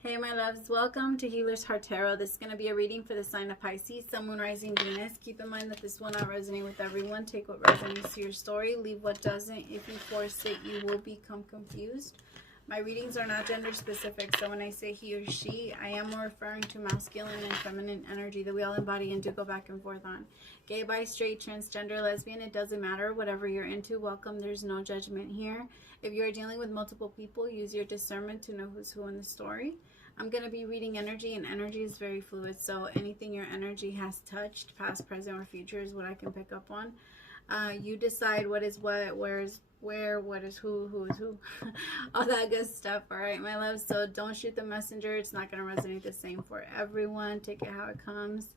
Hey my loves, welcome to Healer's Heart Tarot. This is going to be a reading for the sign of Pisces, Sun, Moon, Rising, Venus. Keep in mind that this will not resonate with everyone. Take what resonates to your story, leave what doesn't. If you force it, you will become confused. My readings are not gender specific, so when I say he or she, I am referring to masculine and feminine energy that we all embody and do go back and forth on. Gay, bi, straight, transgender, lesbian, it doesn't matter. Whatever you're into, welcome. There's no judgment here. If you're dealing with multiple people, use your discernment to know who's who in the story. I'm going to be reading energy, and energy is very fluid, so anything your energy has touched, past, present, or future is what I can pick up on. You decide what is what, where is where, what is who is who, all that good stuff. All right, my love, so don't shoot the messenger. It's not going to resonate the same for everyone. Take it how it comes.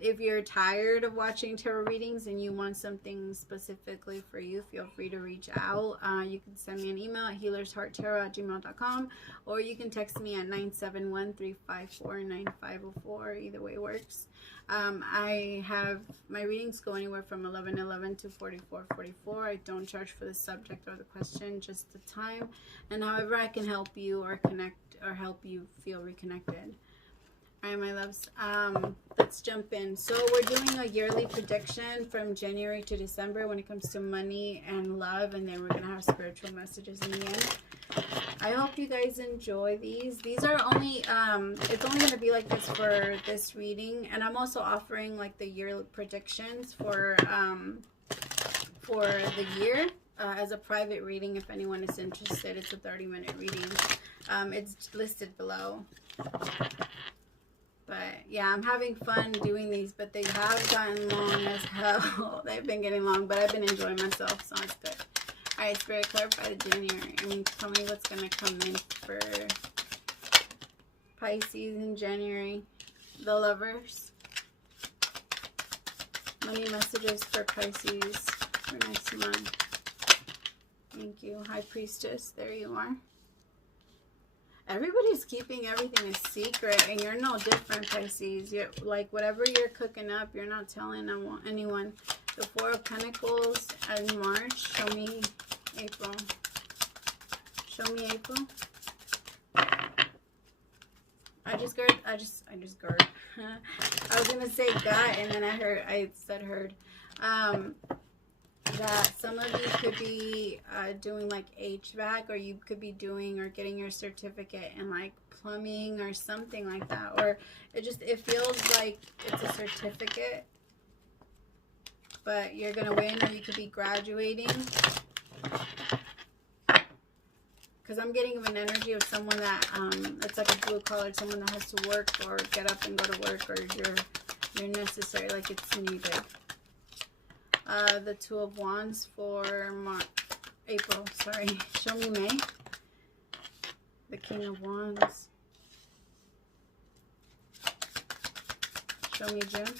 If you're tired of watching tarot readings and you want something specifically for you, feel free to reach out. You can send me an email at healershearttarot@gmail.com, or you can text me at 971-354-9504. Either way works. I have my readings go anywhere from 11:11 to 44:44. I don't charge for the subject or the question, just the time, and however I can help you or connect or help you feel reconnected. All right, my loves, let's jump in. So we're doing a yearly prediction from January to December when it comes to money and love, and then we're going to have spiritual messages in the end. I hope you guys enjoy these. These are only, it's only going to be like this for this reading, and I'm also offering like the yearly predictions for the year as a private reading if anyone is interested. It's a 30-minute reading. It's listed below. But yeah, I'm having fun doing these, but they have gotten long as hell. They've been getting long, but I've been enjoying myself, so it's good. All right, Spirit, clarify the January. Tell me what's going to come in for Pisces in January. The Lovers. Money messages for Pisces for next month. Thank you. High Priestess, there you are. Everybody's keeping everything a secret, and you're no different, Pisces. You're like, whatever you're cooking up, you're not telling anyone. The Four of Pentacles in March. Show me April. Show me April. I just heard. I was gonna say gut, and then I said heard. That some of you could be doing like HVAC, or you could be doing or getting your certificate in like plumbing or something like that, or it feels like it's a certificate, but you're gonna win, or you could be graduating, because I'm getting an energy of someone that it's like a blue collar, someone that has to work or get up and go to work, or you're necessary, like it's needed. The Two of Wands for April, sorry. Show me May. The King of Wands. Show me June.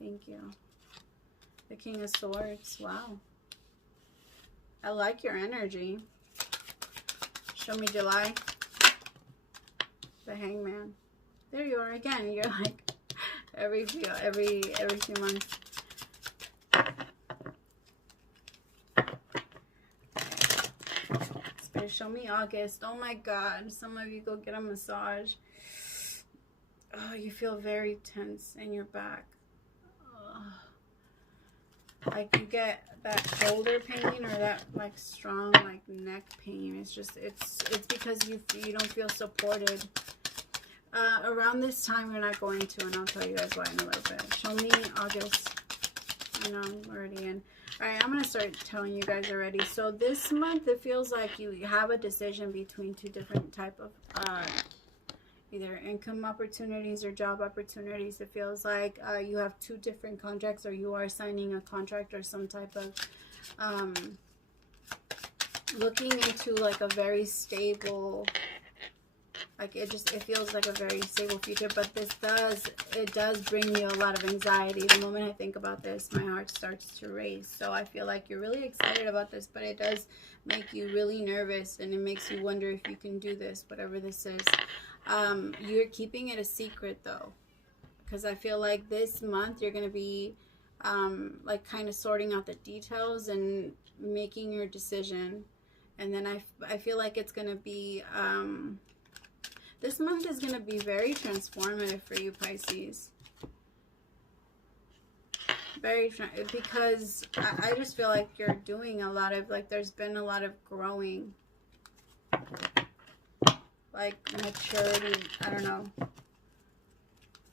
Thank you. The King of Swords. Wow. I like your energy. Show me July. The Hangman. There you are again. You're like every few months. Okay. Show me August. Oh my God. Some of you go get a massage. Oh, you feel very tense in your back. Like you get that shoulder pain, or that like strong like neck pain. It's because you don't feel supported. Around this time you're not going to, and I'll tell you guys why in a little bit. Show me August. I know I'm already in. Alright, I'm going to start telling you guys already. So this month it feels like you have a decision between two different type of either income opportunities or job opportunities. It feels like you have two different contracts, or you are signing a contract or some type of looking into like a very stable, like it feels like a very stable future. But it does bring me a lot of anxiety. The moment I think about this, my heart starts to race. So I feel like you're really excited about this, but it does make you really nervous, and it makes you wonder if you can do this, whatever this is. You're keeping it a secret though, because I feel like this month you're going to be like kind of sorting out the details and making your decision. And then I feel like it's going to be, this month is going to be very transformative for you, Pisces. Because I just feel like you're doing a lot of, like, there's been a lot of growing. Like, maturity, I don't know.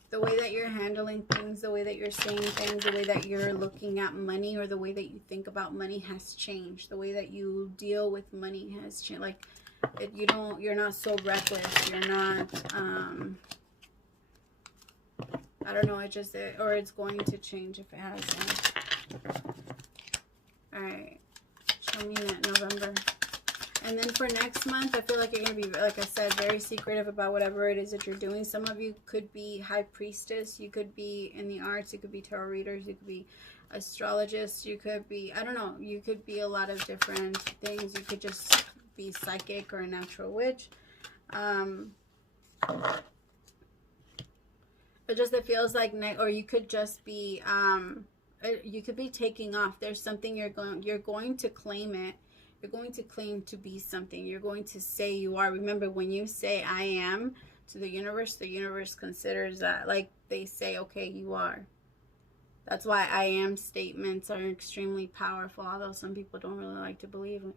The way that you're handling things, the way that you're saying things, the way that you're looking at money, or the way that you think about money has changed. The way that you deal with money has changed. Like, you're not so reckless. You're not, I don't know, or it's going to change if it hasn't. Alright, show me that November. And then for next month, I feel like you're going to be, like I said, very secretive about whatever it is that you're doing. Some of you could be high priestess. You could be in the arts. You could be tarot readers. You could be astrologists. You could be, I don't know, you could be a lot of different things. You could just be psychic or a natural witch. It just, it feels like, or you could just be, you could be taking off. There's something you're going to claim it. You're going to claim to be something. You're going to say you are. Remember, when you say I am to the universe considers that. Like, they say, okay, you are. That's why I am statements are extremely powerful, although some people don't really like to believe it.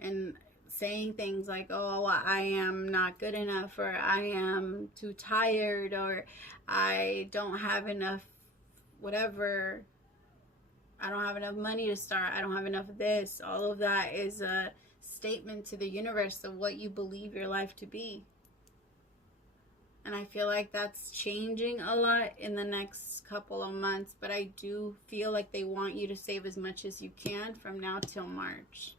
And saying things like, oh, I am not good enough, or I am too tired, or I don't have enough whatever, I don't have enough money to start, I don't have enough of this. All of that is a statement to the universe of what you believe your life to be. And I feel like that's changing a lot in the next couple of months. But I do feel like they want you to save as much as you can from now till March.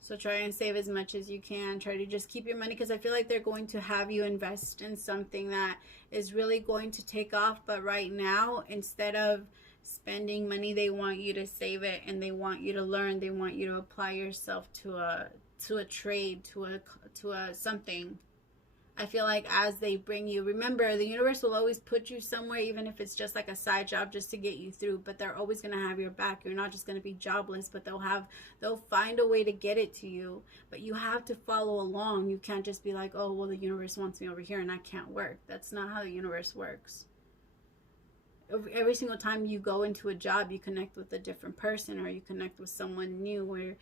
So try and save as much as you can. Try to just keep your money, because I feel like they're going to have you invest in something that is really going to take off. But right now, instead of spending money, they want you to save it, and they want you to learn. They want you to apply yourself to a trade, to a something. I feel like as they bring you, remember, the universe will always put you somewhere, even if it's just like a side job just to get you through, but they're always going to have your back. You're not just going to be jobless, but they'll find a way to get it to you, but you have to follow along. You can't just be like, oh, well, the universe wants me over here and I can't work. That's not how the universe works. Every single time you go into a job, you connect with a different person, or you connect with someone new, where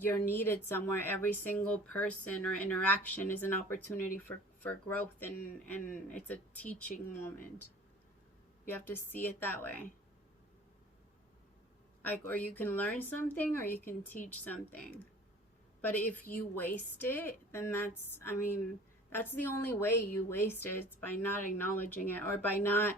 you're needed somewhere. Every single person or interaction is an opportunity for growth, and it's a teaching moment. You have to see it that way. Like, or you can learn something, or you can teach something. But if you waste it, then that's the only way you waste it. It's by not acknowledging it, or by not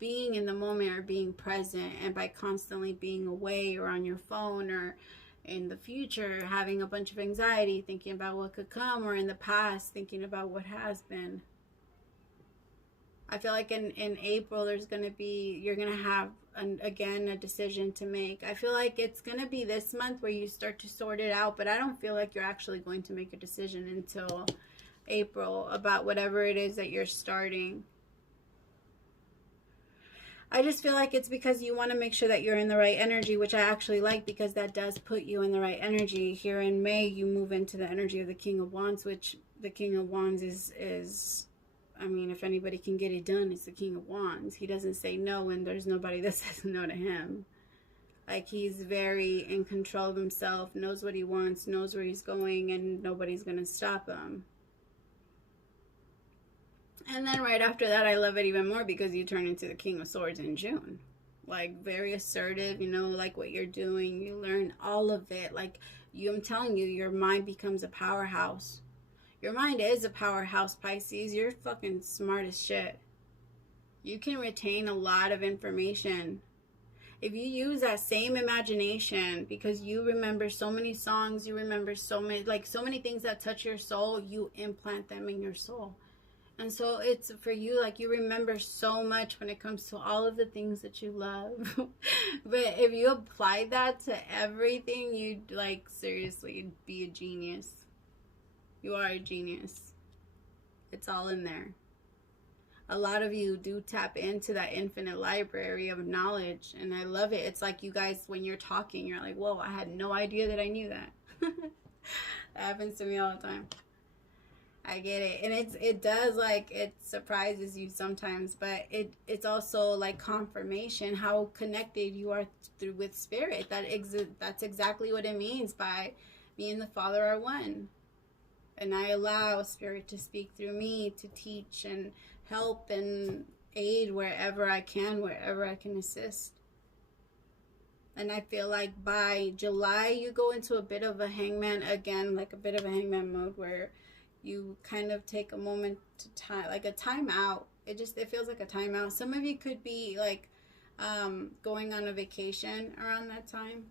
being in the moment, or being present, and by constantly being away, or on your phone, or in the future having a bunch of anxiety, thinking about what could come, or in the past thinking about what has been. I feel like in April you're going to have again a decision to make. I feel like it's going to be this month where you start to sort it out, but I don't feel like you're actually going to make a decision until April about whatever it is that you're starting. I just feel like it's because you want to make sure that you're in the right energy, which I actually like, because that does put you in the right energy. Here in May, you move into the energy of the King of Wands, which the King of Wands is I mean, if anybody can get it done, it's the King of Wands. He doesn't say no, and there's nobody that says no to him. Like, he's very in control of himself, knows what he wants, knows where he's going, and nobody's going to stop him. And then right after that, I love it even more because you turn into the King of Swords in June. Like, very assertive, you know, like what you're doing. You learn all of it. Like, I'm telling you, your mind becomes a powerhouse. Your mind is a powerhouse, Pisces. You're fucking smart as shit. You can retain a lot of information. If you use that same imagination, because you remember so many songs, you remember so many things that touch your soul, you implant them in your soul. And so it's for you, like, you remember so much when it comes to all of the things that you love. But if you applied that to everything, you'd, like, seriously be a genius. You are a genius. It's all in there. a lot of you do tap into that infinite library of knowledge, and I love it. It's like you guys, when you're talking, you're like, whoa, I had no idea that I knew that. That happens to me all the time. I get it. And it does, like, it surprises you sometimes, but it's also like confirmation how connected you are through with spirit. That's exactly what it means by me and the Father are one. And I allow spirit to speak through me, to teach and help and aid wherever I can assist. And I feel like by July, you go into a bit of a hangman again, like a bit of a hangman mode where you kind of take a moment to like a timeout. It feels like a timeout. Some of you could be like going on a vacation around that time.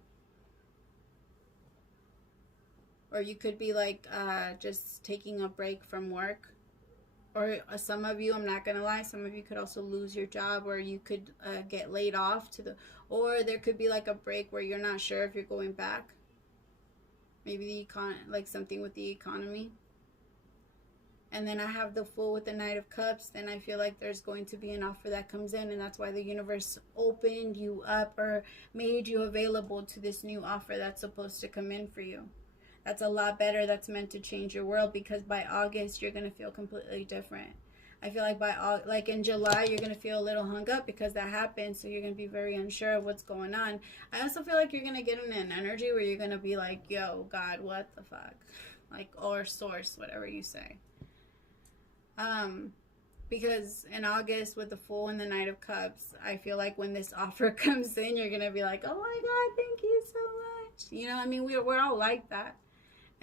Or you could be like just taking a break from work. Or some of you, I'm not going to lie, some of you could also lose your job, or you could get laid off or there could be like a break where you're not sure if you're going back. Maybe like something with the economy. And then I have the Fool with the Knight of Cups. Then I feel like there's going to be an offer that comes in, and that's why the universe opened you up or made you available to this new offer that's supposed to come in for you. That's a lot better. That's meant to change your world, because by August, you're going to feel completely different. I feel like in July, you're going to feel a little hung up because that happened. So you're going to be very unsure of what's going on. I also feel like you're going to get in an energy where you're going to be like, yo, God, what the fuck? Like, or source, whatever you say. Because in August with the Fool and the Knight of Cups, I feel like when this offer comes in, you're going to be like, oh my God, thank you so much. You know, I mean, we're all like that.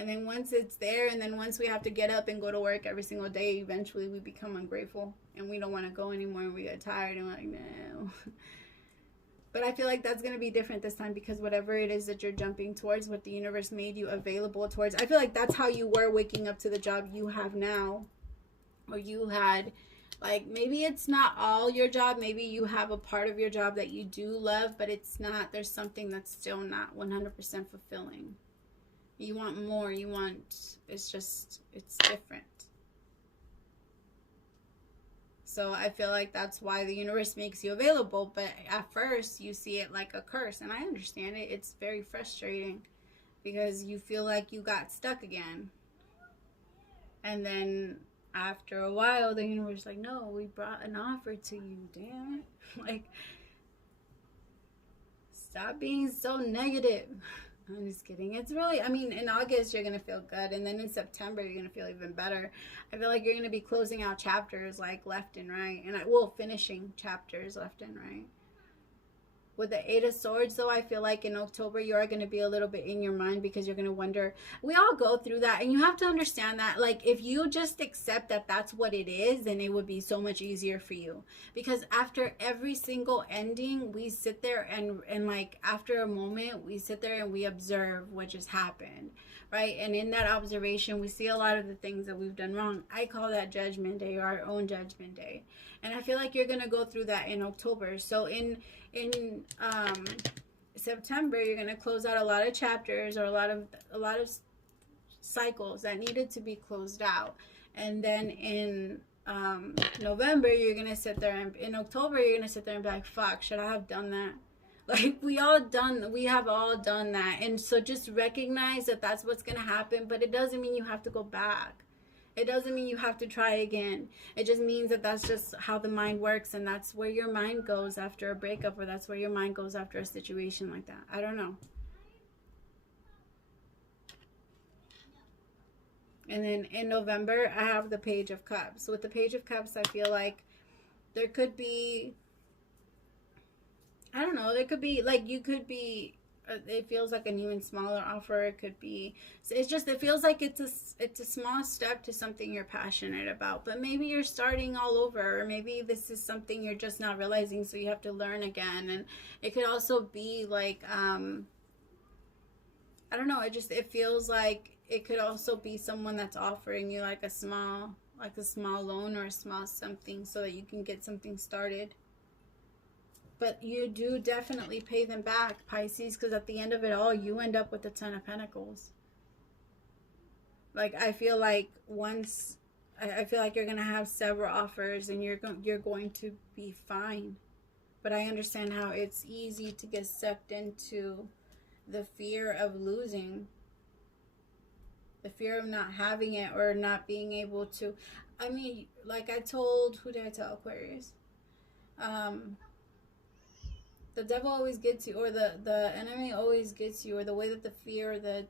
And then once it's there, and then once we have to get up and go to work every single day, eventually we become ungrateful and we don't want to go anymore, and we get tired and we're like, no. But I feel like that's going to be different this time, because whatever it is that you're jumping towards, what the universe made you available towards, I feel like that's how you were waking up to the job you have now. Or you had, like, maybe it's not all your job. Maybe you have a part of your job that you do love, but it's not, there's something that's still not 100% fulfilling. You want more. It's different. So I feel like that's why the universe makes you available. But at first, you see it like a curse. And I understand it. It's very frustrating because you feel like you got stuck again. And then after a while, the universe is like, no, we brought an offer to you, damn it. Like, stop being so negative. I'm just kidding. It's really, I mean, in August, you're going to feel good. And then in September, you're going to feel even better. I feel like you're going to be closing out chapters, like, left and right. And finishing chapters left and right. With the Eight of Swords, though, I feel like in October, you are going to be a little bit in your mind, because you're going to wonder. We all go through that. And you have to understand that, like, if you just accept that that's what it is, then it would be so much easier for you. Because after every single ending, we sit there and like, after a moment, we sit there and we observe what just happened. Right? And in that observation, we see a lot of the things that we've done wrong. I call that Judgment Day, or our own Judgment Day. And I feel like you're going to go through that in October. So in September, you're going to close out a lot of chapters, or a lot of cycles that needed to be closed out. And then in November, you're going to sit there, and in October, you're going to sit there and be like, fuck, should I have done that? Like, we have all done that. And so just recognize that that's what's going to happen, but it doesn't mean you have to go back. It doesn't mean you have to try again. It just means that that's just how the mind works, and that's where your mind goes after a breakup, or that's where your mind goes after a situation like that. I don't know. And then in November, I have the Page of Cups. So with the Page of Cups, I feel like there could be, I don't know, there could be, like, you could be, it feels like an even smaller offer. It could be, so it's just, it feels like it's a small step to something you're passionate about, but maybe you're starting all over, or maybe this is something you're just not realizing, so you have to learn again. And it could also be like, I don't know, it feels like it could also be someone that's offering you like a small loan, or a small something, so that you can get something started. But you do definitely pay them back, Pisces, because at the end of it all, you end up with the Ten of Pentacles. Like, I feel like once I feel like you're going to have several offers and you're going to be fine. But I understand how it's easy to get sucked into the fear of losing. The fear of not having it or not being able to. I mean, like I told, who did I tell? Aquarius. The devil always gets you, or the enemy always gets you, or the way that the fear, the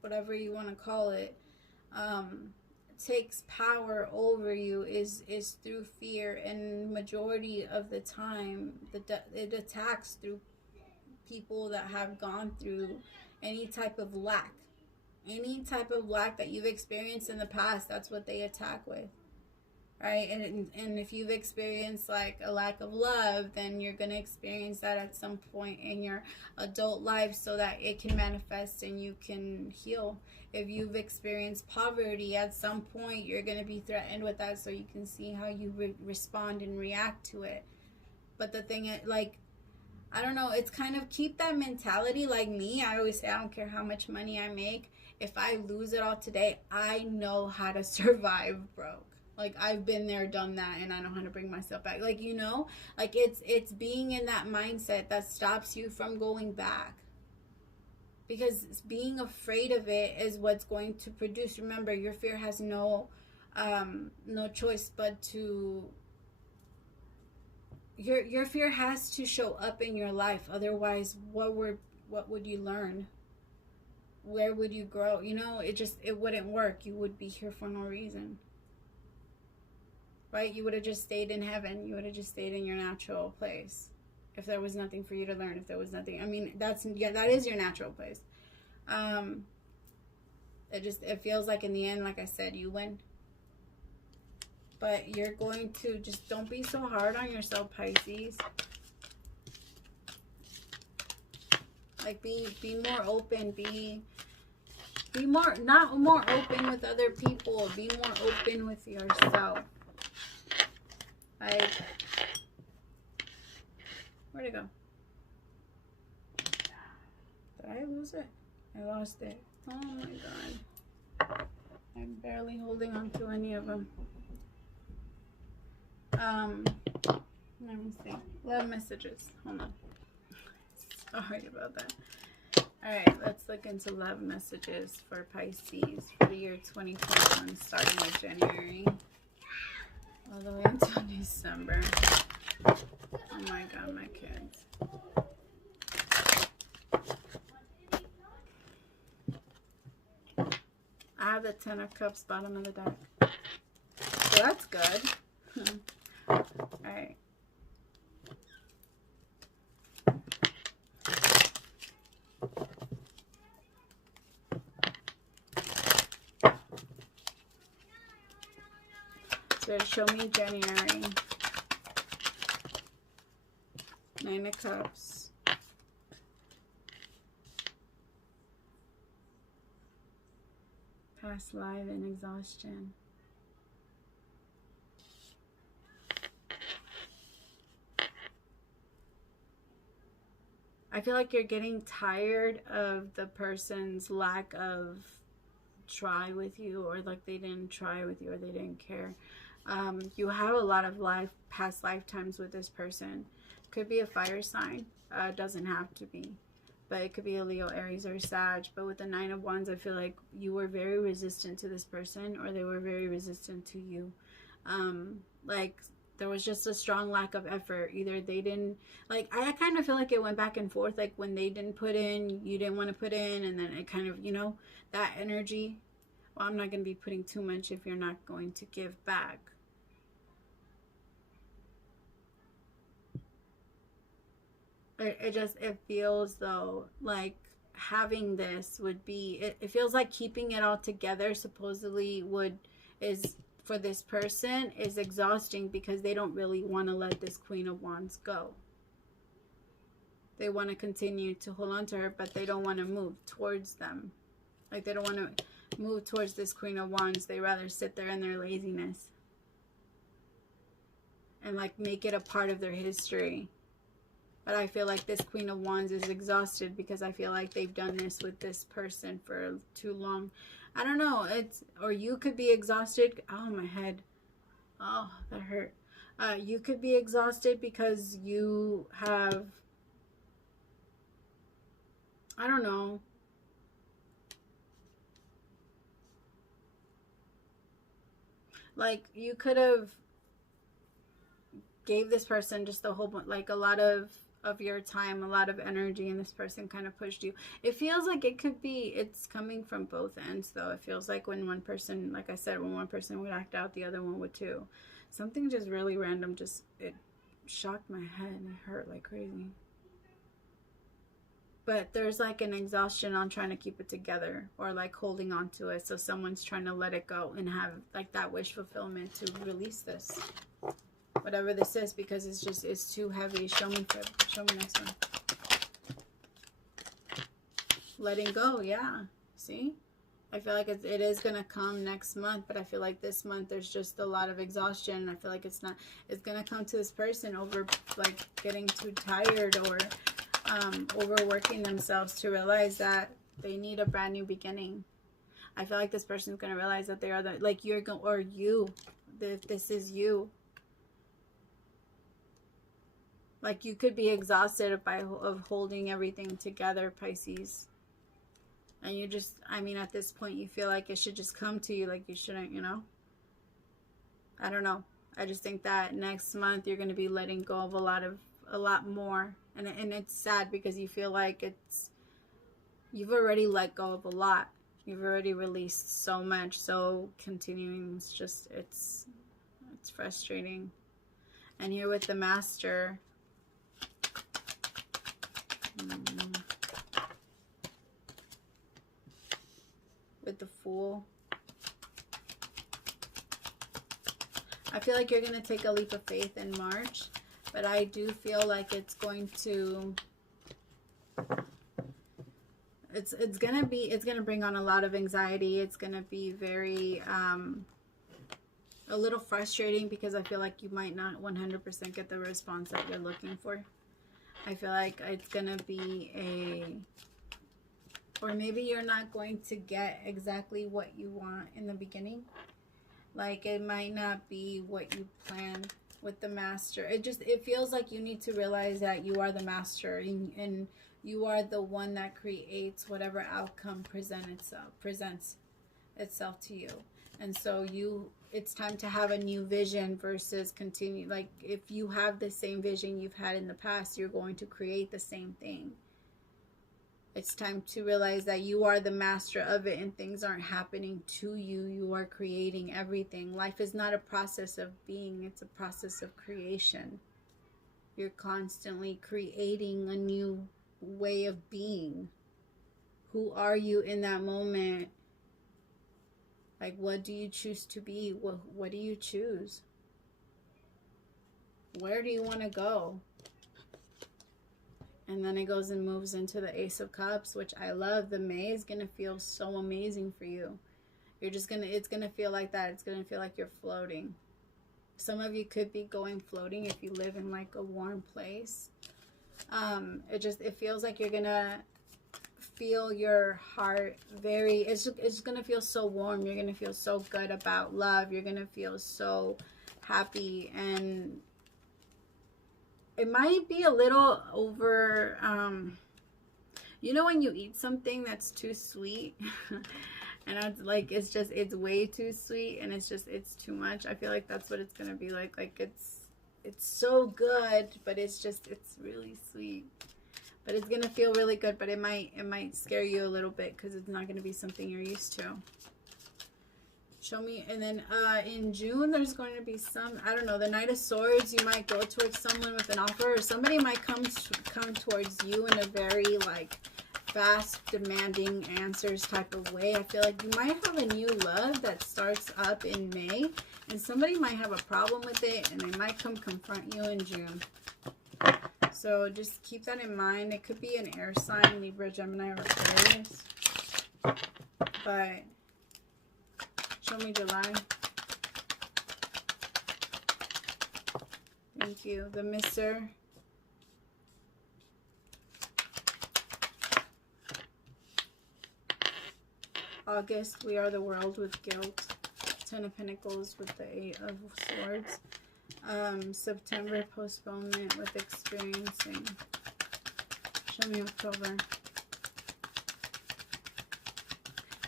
whatever you want to call it, takes power over you is through fear. And majority of the time it attacks through people that have gone through any type of lack that you've experienced in the past. That's what they attack with, right? And if you've experienced like a lack of love, then you're going to experience that at some point in your adult life, so that it can manifest and you can heal. If you've experienced poverty, at some point you're going to be threatened with that, so you can see how you respond and react to it. But the thing is, like, I don't know, it's kind of keep that mentality. Like me, I always say, I don't care how much money I make. If I lose it all today, I know how to survive broke. Like, I've been there, done that, and I know how to bring myself back. Like, you know, like it's being in that mindset that stops you from going back. Because being afraid of it is what's going to produce. Remember, your fear has no choice but to. Your fear has to show up in your life. Otherwise, what would you learn? Where would you grow? You know, it wouldn't work. You would be here for no reason. Right? You would have just stayed in heaven. You would have just stayed in your natural place. If there was nothing for you to learn, if there was nothing. I mean, that is your natural place. It feels like in the end, like I said, you win. But you're going to just, don't be so hard on yourself, Pisces. Like, be more open, be more, not more open with other people, be more open with yourself. Like, where'd it go? Did I lose it? I lost it. Oh my god. I'm barely holding on to any of them. Let me see. Love messages. Hold on. Sorry about that. Alright, let's look into love messages for Pisces for the year 2021, starting with January all the way until December. Oh my god, my kids. I have the 10 of Cups, bottom of the deck. So that's good. Alright. So show me January. 9 of Cups. Past life and exhaustion. I feel like you're getting tired of the person's lack of try with you, or like they didn't try with you, or they didn't care. You have a lot of past lifetimes with this person. Could be a fire sign. Doesn't have to be. But it could be a Leo, Aries, or Sag. But with the 9 of Wands, I feel like you were very resistant to this person, or they were very resistant to you. Like, there was just a strong lack of effort. Either they didn't, like, I kind of feel like it went back and forth. Like, when they didn't put in, you didn't want to put in. And then it kind of, you know, that energy. Well, I'm not going to be putting too much if you're not going to give back. It feels though like having this would be, it feels like keeping it all together supposedly is for this person is exhausting, because they don't really want to let this Queen of Wands go. They want to continue to hold on to her, but they don't want to move towards them. Like, they don't want to move towards this Queen of Wands. They rather sit there in their laziness and like make it a part of their history. But I feel like this Queen of Wands is exhausted, because I feel like they've done this with this person for too long. I don't know. It's, or you could be exhausted. Oh, my head. Oh, that hurt. You could be exhausted because you have, I don't know. Like, you could have gave this person just a whole bunch, like a lot of your time, a lot of energy, and this person kind of pushed you. It feels like it could be, it's coming from both ends though. It feels like when one person, like I said, when one person would act out, the other one would too. Something just really random, just, it shocked my head and it hurt like crazy. But there's like an exhaustion on trying to keep it together, or like holding on to it. So someone's trying to let it go and have like that wish fulfillment to release this, whatever this is, because it's just, it's too heavy. Show me next one. Letting go. Yeah, see, I feel like it is gonna come next month, but I feel like this month there's just a lot of exhaustion. I feel like it's gonna come to this person over like getting too tired, or overworking themselves to realize that they need a brand new beginning. I feel like this person is going to realize that they are the, like, you're going, or you, this is you. Like, you could be exhausted of holding everything together, Pisces. And you just, I mean, at this point, you feel like it should just come to you, like you shouldn't, you know? I don't know. I just think that next month you're going to be letting go of a lot more. And it's sad because you feel like you've already let go of a lot. You've already released so much. So continuing, it's just, it's frustrating. And here with the Master, with the Fool, I feel like you're going to take a leap of faith in March. But I do feel like it's going to, it's gonna bring on a lot of anxiety. It's gonna be very, a little frustrating, because I feel like you might not 100% get the response that you're looking for. I feel like it's gonna be or maybe you're not going to get exactly what you want in the beginning. Like, it might not be what you planned. With the Master, it feels like you need to realize that you are the Master, and you are the one that creates whatever outcome presents itself to you. And so it's time to have a new vision versus continue. Like, if you have the same vision you've had in the past, you're going to create the same thing. It's time to realize that you are the master of it, and things aren't happening to you. You are creating everything. Life is not a process of being. It's a process of creation. You're constantly creating a new way of being. Who are you in that moment? Like, what do you choose to be? What do you choose? Where do you want to go? And then it goes and moves into the Ace of Cups, which I love. The May is going to feel so amazing for you. You're just going to, it's going to feel like that. It's going to feel like you're floating. Some of you could be going floating if you live in like a warm place. It feels like you're going to feel your heart very, it's going to feel so warm. You're going to feel so good about love. You're going to feel so happy, and it might be a little over, you know, when you eat something that's too sweet and it's like, it's way too sweet, and it's too much. I feel like that's what it's going to be like. Like, it's so good, but it's really sweet. But it's going to feel really good, but it might scare you a little bit because it's not going to be something you're used to. Show me. And then in June, there's going to be some, I don't know, the Knight of Swords. You might go towards someone with an offer, or somebody might come towards you in a very like fast, demanding answers type of way. I feel like you might have a new love that starts up in May, and somebody might have a problem with it, and they might come confront you in June. So just keep that in mind. It could be an air sign, Libra, Gemini, or Aquarius. But show me July. Thank you. The Mister. August, we are the world with guilt. 10 of Pentacles with the 8 of Swords. September, postponement with experiencing. Show me October.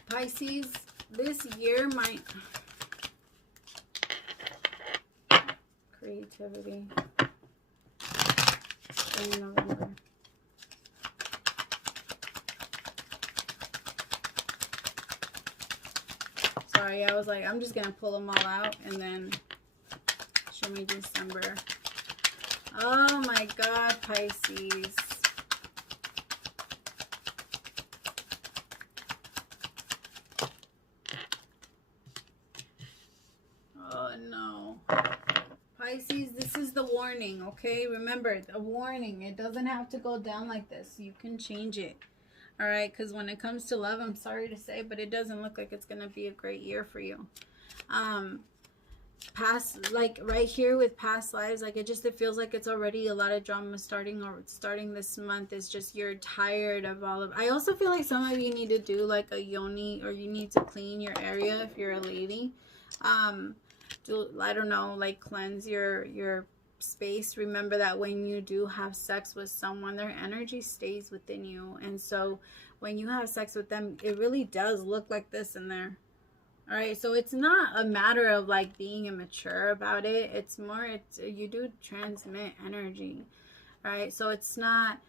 Pisces, this year might... Creativity. In November. Sorry, I was like, I'm just gonna pull them all out and then show me December. Oh my God, Pisces. Oh no. Pisces, this is the warning, okay? Remember, a warning. It doesn't have to go down like this. You can change it. All right, because when it comes to love, I'm sorry to say, but it doesn't look like it's going to be a great year for you. Past, like right here with past lives, like it feels like it's already a lot of drama starting this month. It's just you're tired of all of... I also feel like some of you need to do like a yoni, or you need to clean your area if you're a lady. I don't know, like cleanse your space. Remember that when you do have sex with someone, their energy stays within you, and so when you have sex with them, it really does look like this in there. All right, so it's not a matter of like being immature about it. It's more, you do transmit energy. All right, so it's not,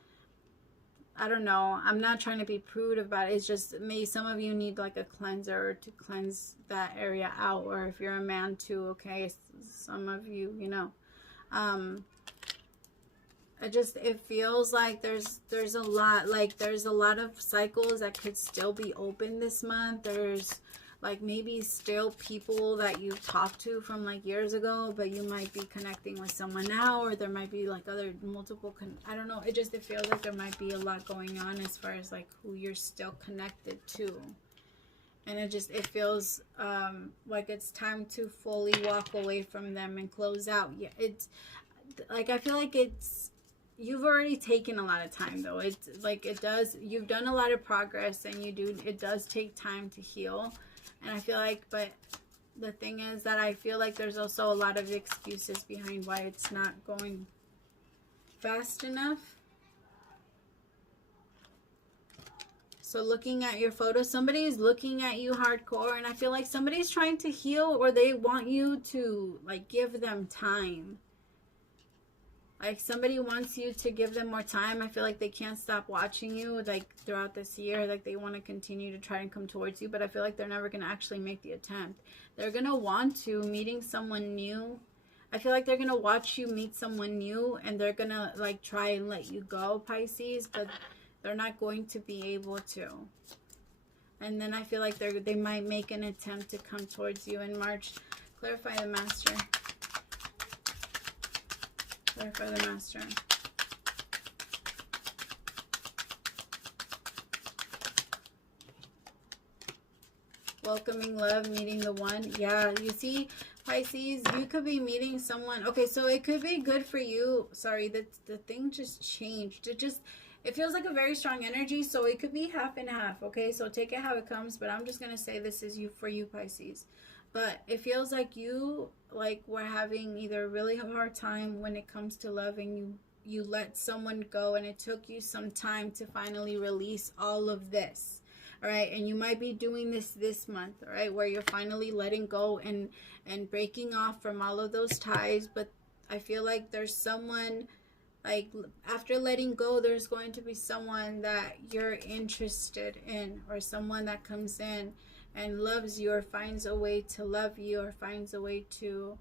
I don't know, I'm not trying to be prude about it. It's just maybe some of you need like a cleanser to cleanse that area out, or if you're a man too, okay? Some of you, you know. It feels like there's a lot, like there's a lot of cycles that could still be open this month. There's like maybe still people that you've talked to from like years ago, but you might be connecting with someone now, or there might be like other multiple, I don't know. It feels like there might be a lot going on as far as like who you're still connected to. And it feels like it's time to fully walk away from them and close out. Yeah, it's like, I feel like you've already taken a lot of time though. It's like you've done a lot of progress, and it does take time to heal. And I feel like, but the thing is that I feel like there's also a lot of excuses behind why it's not going fast enough. So looking at your photo, somebody is looking at you hardcore, and I feel like somebody's trying to heal, or they want you to like give them time. Like somebody wants you to give them more time. I feel like they can't stop watching you like throughout this year. Like they want to continue to try and come towards you, but I feel like they're never going to actually make the attempt. They're going to want to meeting someone new. I feel like they're going to watch you meet someone new, and they're going to like try and let you go, Pisces, but they're not going to be able to. And then I feel like they might make an attempt to come towards you in March. Clarify the Master. Clarify the Master. Welcoming love, meeting the one. Yeah, you see, Pisces, you could be meeting someone. Okay, so it could be good for you. Sorry, the thing just changed. It feels like a very strong energy, so it could be half and half, okay? So take it how it comes, but I'm just going to say this is for you, Pisces. But it feels like you were having either a really hard time when it comes to love, and you let someone go, and it took you some time to finally release all of this. All right, and you might be doing this month, all right, where you're finally letting go and breaking off from all of those ties. But I feel like there's someone, like after letting go, there's going to be someone that you're interested in, or someone that comes in and loves you, or finds a way to love you, or finds a way to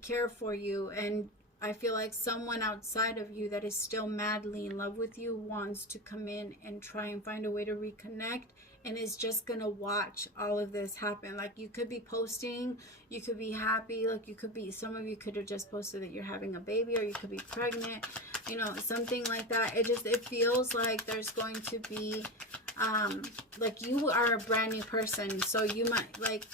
care for you. And I feel like someone outside of you that is still madly in love with you wants to come in and try and find a way to reconnect, and is just gonna watch all of this happen. Like you could be posting, you could be happy, like you could be, some of you could have just posted that you're having a baby, or you could be pregnant, you know, something like that. It feels like there's going to be like you are a brand new person, so you might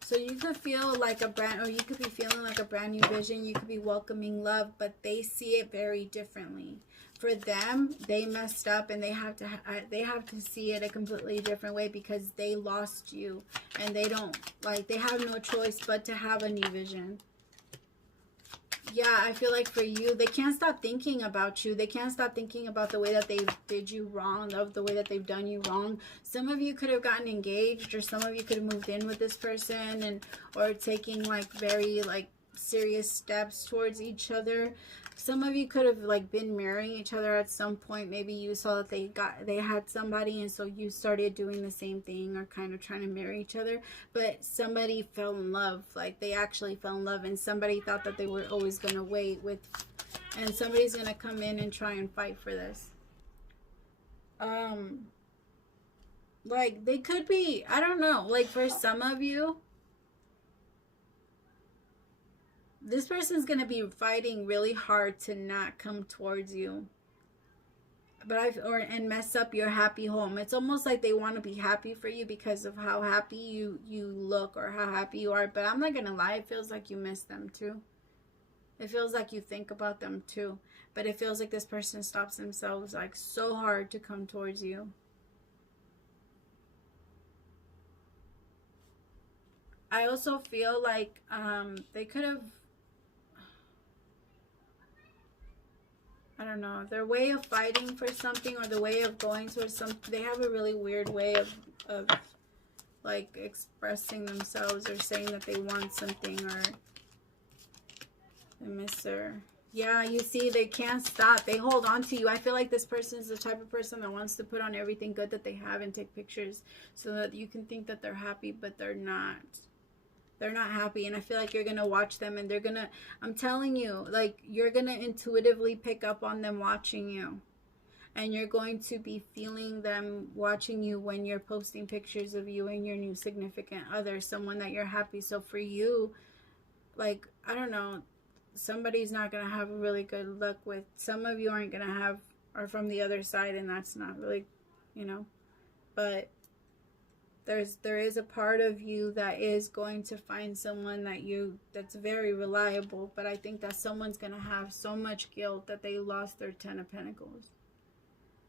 so you could feel like or you could be feeling like a brand new vision. You could be welcoming love, but they see it very differently. for them, they messed up, and they have to see it a completely different way, because they lost you, and they don't, like, they have no choice but to have a new vision. Yeah, I feel like for you, they can't stop thinking about you. They can't stop thinking about the way that they did you wrong, of the way that they've done you wrong. Some of you could have gotten engaged, or some of you could have moved in with this person, and or taking like very like serious steps towards each other. Some of you could have like been marrying each other at some point. Maybe you saw that they had somebody, and so you started doing the same thing, or kind of trying to marry each other. But somebody fell in love, like they actually fell in love, and somebody thought that they were always going to wait with, and somebody's going to come in and try and fight for this. Like they could be, I don't know, like for some of you, this person's going to be fighting really hard to not come towards you. But and mess up your happy home. It's almost like they want to be happy for you because of how happy you look, or how happy you are. But I'm not going to lie, it feels like you miss them too. It feels like you think about them too. But it feels like this person stops themselves like so hard to come towards you. I also feel like they could have, I don't know, their way of fighting for something, or the way of going towards something, they have a really weird way of like expressing themselves, or saying that they want something, or they miss her. Yeah, you see, they can't stop. They hold on to you. I feel like this person is the type of person that wants to put on everything good that they have and take pictures so that you can think that they're happy, but they're not. They're not happy, and I feel like you're going to watch them, and they're going to, I'm telling you, like, you're going to intuitively pick up on them watching you, and you're going to be feeling them watching you when you're posting pictures of you and your new significant other, someone that you're happy. So for you, like, I don't know, somebody's not going to have a really good luck with, some of you aren't going to have, are from the other side, and that's not really, you know, but there is a part of you that is going to find someone that's very reliable, but I think that someone's going to have so much guilt that they lost their 10 of Pentacles.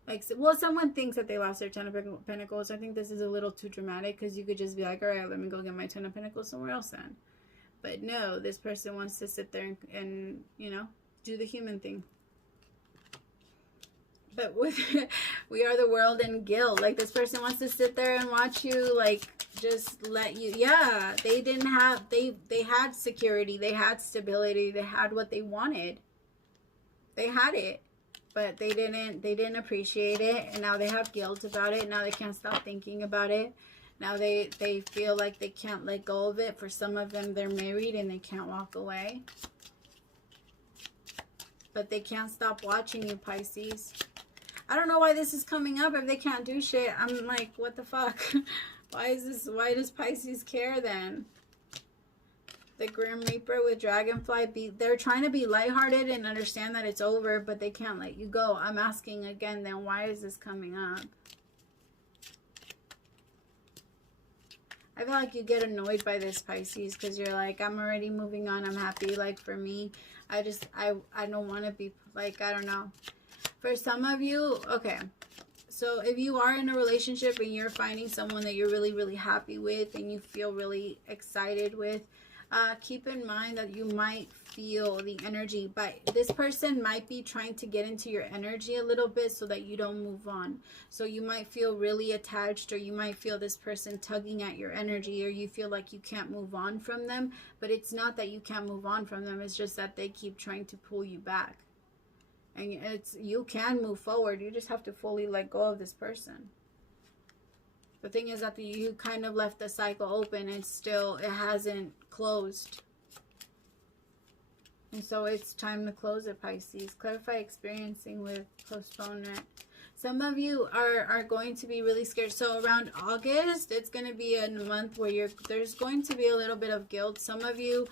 Like, well, someone thinks that they lost their 10 of Pentacles. I think this is a little too dramatic, because you could just be like, all right, let me go get my 10 of Pentacles somewhere else then. But no, this person wants to sit there and you know, do the human thing. But we are the world and guilt. Like, this person wants to sit there and watch you, like, just let you. Yeah, they didn't have, they had security, they had stability, they had what they wanted. They had it, but they didn't appreciate it, and now they have guilt about it. Now they can't stop thinking about it. Now they feel like they can't let go of it. For some of them, they're married and they can't walk away. But they can't stop watching you, Pisces. I don't know why this is coming up if they can't do shit. I'm like, what the fuck? Why does Pisces care then? The Grim Reaper with Dragonfly, they're trying to be lighthearted and understand that it's over, but they can't let you go. I'm asking again then, why is this coming up? I feel like you get annoyed by this, Pisces, because you're like, I'm already moving on. I'm happy. Like, for me, I don't want to be, like, I don't know. For some of you, okay, so if you are in a relationship and you're finding someone that you're really, really happy with and you feel really excited with, keep in mind that you might feel the energy, but this person might be trying to get into your energy a little bit so that you don't move on. So you might feel really attached, or you might feel this person tugging at your energy, or you feel like you can't move on from them. But it's not that you can't move on from them, it's just that they keep trying to pull you back. And you can move forward, you just have to fully let go of this person. The thing is that you kind of left the cycle open, and still it hasn't closed. And so it's time to close it, Pisces. Clarify experiencing with postponement. Some of you are going to be really scared. So around August, it's going to be a month where there's going to be a little bit of guilt. Some of you,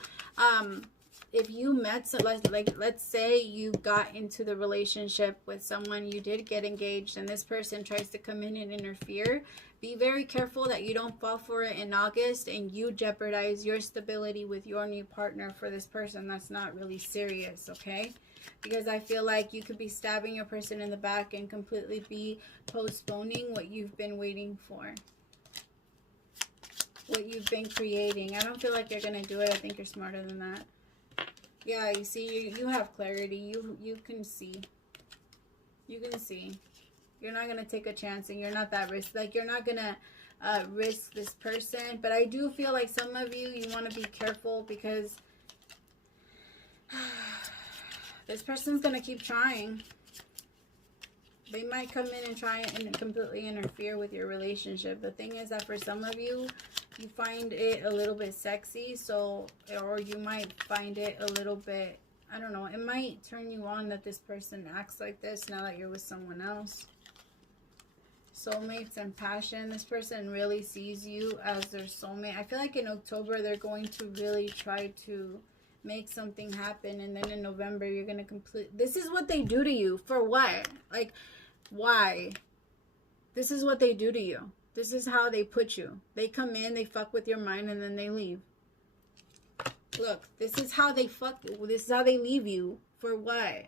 if you met, so like let's say you got into the relationship with someone, you did get engaged, and this person tries to come in and interfere, be very careful that you don't fall for it in August and you jeopardize your stability with your new partner for this person that's not really serious, okay? Because I feel like you could be stabbing your person in the back and completely be postponing what you've been waiting for, what you've been creating. I don't feel like you're going to do it. I think you're smarter than that. Yeah, you see, you have clarity. You can see. You can see. You're not going to take a chance, and you're not that risk. Like, you're not going to risk this person. But I do feel like some of you want to be careful, because this person's going to keep trying. They might come in and try and completely interfere with your relationship. The thing is that for some of you, you find it a little bit sexy, so, or you might find it a little bit, I don't know, it might turn you on that this person acts like this now that you're with someone else. Soulmates and passion. This person really sees you as their soulmate. I feel like in October they're going to really try to make something happen, and then in November you're going to complete. This is what they do to you. For what? Like, why? This is what they do to you. This is how they put you. They come in, they fuck with your mind, and then they leave. Look, this is how they fuck. This is how they leave you. For what?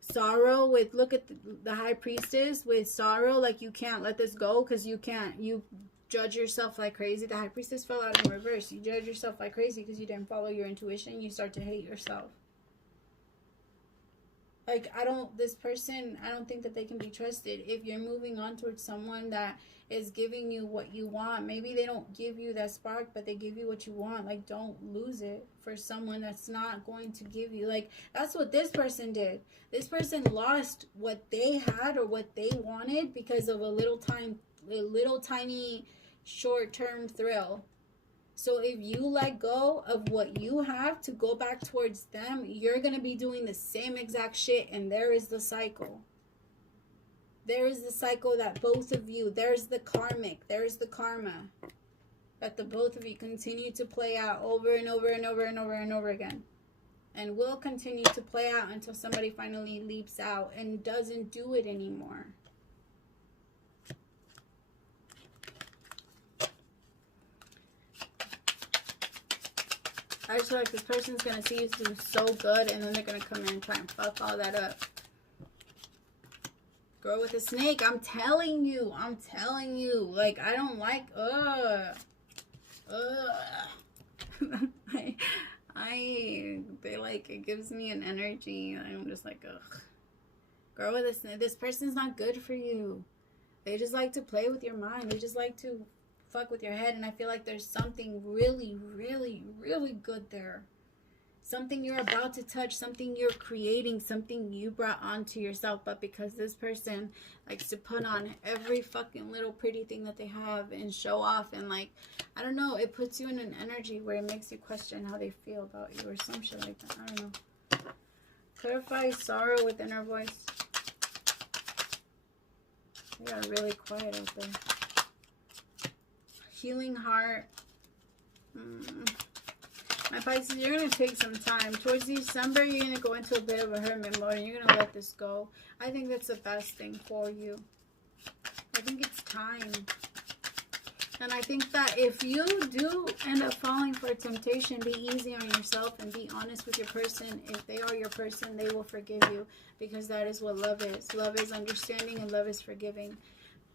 Sorrow with, look at the high priestess with sorrow. Like, you can't let this go because you can't. You judge yourself like crazy. The high priestess fell out in reverse. You judge yourself like crazy because you didn't follow your intuition. You start to hate yourself. Like, this person, I don't think that they can be trusted. If you're moving on towards someone that is giving you what you want, maybe they don't give you that spark, but they give you what you want. Like, don't lose it for someone that's not going to give you. Like, that's what this person did. This person lost what they had or what they wanted because of a little tiny short-term thrill. So if you let go of what you have to go back towards them, you're going to be doing the same exact shit. And there is the cycle. There is the cycle that both of you, there's the karmic, there's the karma that the both of you continue to play out over and over and over and over and over again. And will continue to play out until somebody finally leaps out and doesn't do it anymore. I just feel like this person's going to see you do so good, and then they're going to come in and try and fuck all that up. Girl with a snake, I'm telling you. Like, I don't like, they like, it gives me an energy. I'm just like, ugh. Girl with a snake, this person's not good for you. They just like to play with your mind. They just like to fuck with your head, and I feel like there's something really, really, really good there. Something you're about to touch, something you're creating, something you brought onto yourself. But because this person likes to put on every fucking little pretty thing that they have and show off, and like, I don't know, it puts you in an energy where it makes you question how they feel about you or some shit like that. I don't know. Clarify sorrow with inner voice. They got really quiet out there. Healing heart. My Pisces, you're going to take some time. Towards December, you're going to go into a bit of a hermit mode, and you're going to let this go. I think that's the best thing for you. I think it's time. And I think that if you do end up falling for temptation, be easy on yourself and be honest with your person. If they are your person, they will forgive you, because that is what love is. Love is understanding, and love is forgiving.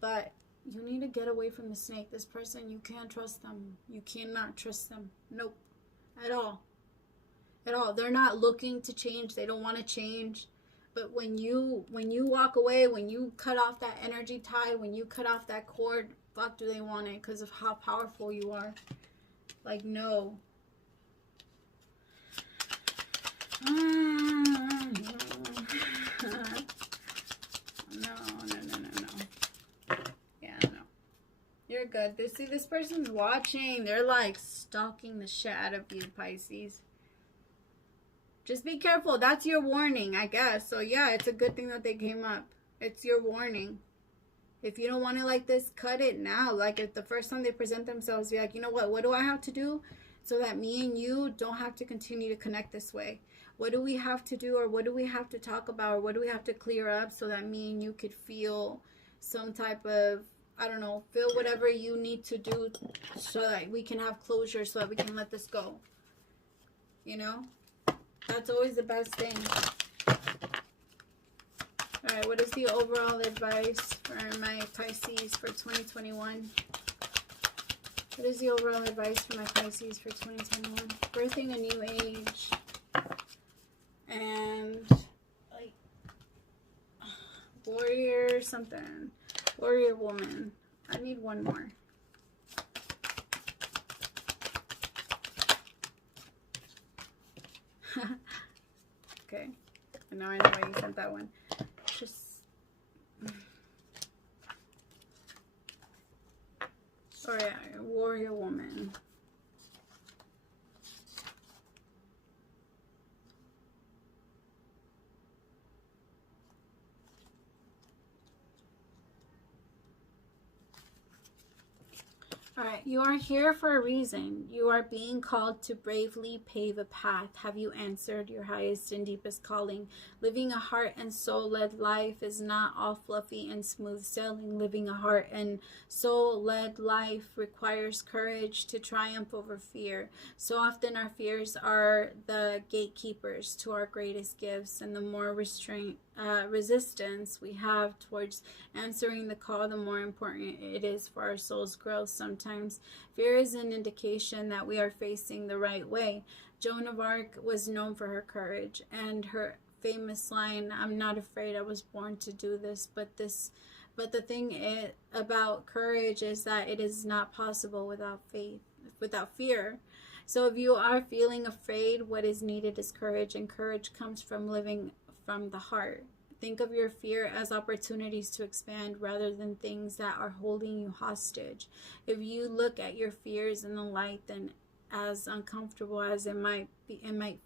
But you need to get away from the snake. This person, you can't trust them. You cannot trust them. Nope. At all. At all. They're not looking to change. They don't want to change. But when you walk away, when you cut off that energy tie, when you cut off that cord, fuck do they want it, because of how powerful you are. Like, no. You're good. This person's watching. They're like stalking the shit out of you, Pisces. Just be careful. That's your warning, I guess. So yeah, it's a good thing that they came up. It's your warning. If you don't want it like this, cut it now. Like, if the first time they present themselves, be like, you know what do I have to do? so that me and you don't have to continue to connect this way. What do we have to do, or what do we have to talk about, or what do we have to clear up so that me and you could feel some type of, I don't know, feel whatever you need to do so that we can have closure, so that we can let this go. You know? That's always the best thing. Alright, what is the overall advice for my Pisces for 2021? What is the overall advice for my Pisces for 2021? Birthing a new age. And like warrior something. Warrior woman. I need one more. Okay. And now I know why you sent that one. Just or yeah, warrior woman. Alright, you are here for a reason. You are being called to bravely pave a path. Have you answered your highest and deepest calling? Living a heart and soul-led life is not all fluffy and smooth sailing. Living a heart and soul-led life requires courage to triumph over fear. So often our fears are the gatekeepers to our greatest gifts, and the more resistance we have towards answering the call, the more important it is for our soul's growth. Sometimes fear is an indication that we are facing the right way. Joan of Arc was known for her courage and her famous line, "I'm not afraid, I was born to do this." But the thing about courage is that it is not possible without faith, without fear. So if you are feeling afraid, what is needed is courage, and courage comes from living from the heart. Think of your fear as opportunities to expand rather than things that are holding you hostage. If you look at your fears in the light, then as uncomfortable as it might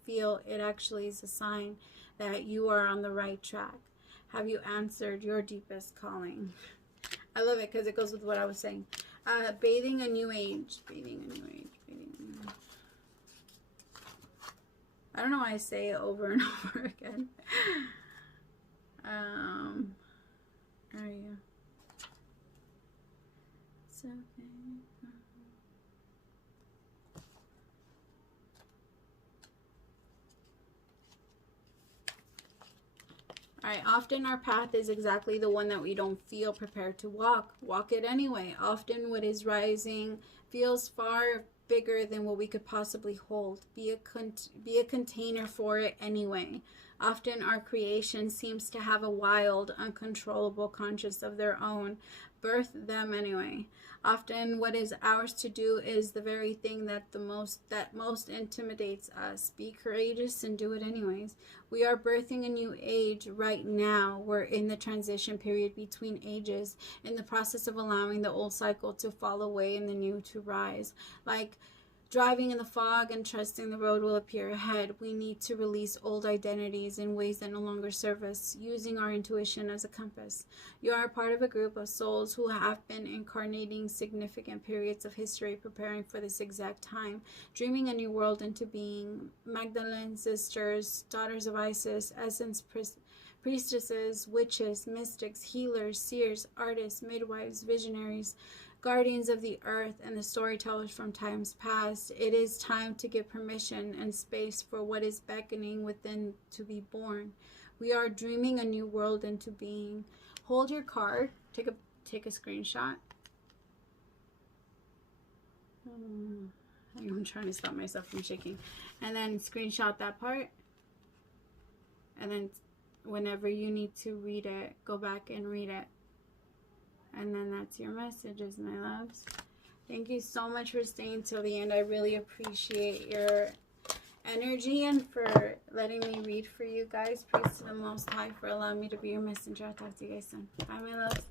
feel, it actually is a sign that you are on the right track. Have you answered your deepest calling? I love it because it goes with what I was saying. Bathing a new age. Bathing a new age. Bathing a new age. I don't know why I say it over and over again. Are you? It's okay. Alright, often our path is exactly the one that we don't feel prepared to walk. Walk it anyway. Often what is rising feels far bigger than what we could possibly hold. Be a container for it anyway. Often our creation seems to have a wild, uncontrollable conscience of their own. Birth them anyway. Often what is ours to do is the very thing that most intimidates us. Be courageous and do it anyways. We are birthing a new age right now. We're in the transition period between ages, in the process of allowing the old cycle to fall away and the new to rise. Like driving in the fog and trusting the road will appear ahead. We need to release old identities in ways that no longer serve us, using our intuition as a compass. You are part of a group of souls who have been incarnating significant periods of history, preparing for this exact time, dreaming a new world into being. Magdalene sisters, daughters of Isis, essence priestesses, witches, mystics, healers, seers, artists, midwives, visionaries, guardians of the earth, and the storytellers from times past. It is time to give permission and space for what is beckoning within to be born. We are dreaming a new world into being. Hold your card. Take a screenshot. I'm trying to stop myself from shaking. And then screenshot that part. And then whenever you need to read it, go back and read it. And then that's your messages, my loves. Thank you so much for staying till the end. I really appreciate your energy and for letting me read for you guys. Praise to the Most High for allowing me to be your messenger. I'll talk to you guys soon. Bye, my loves.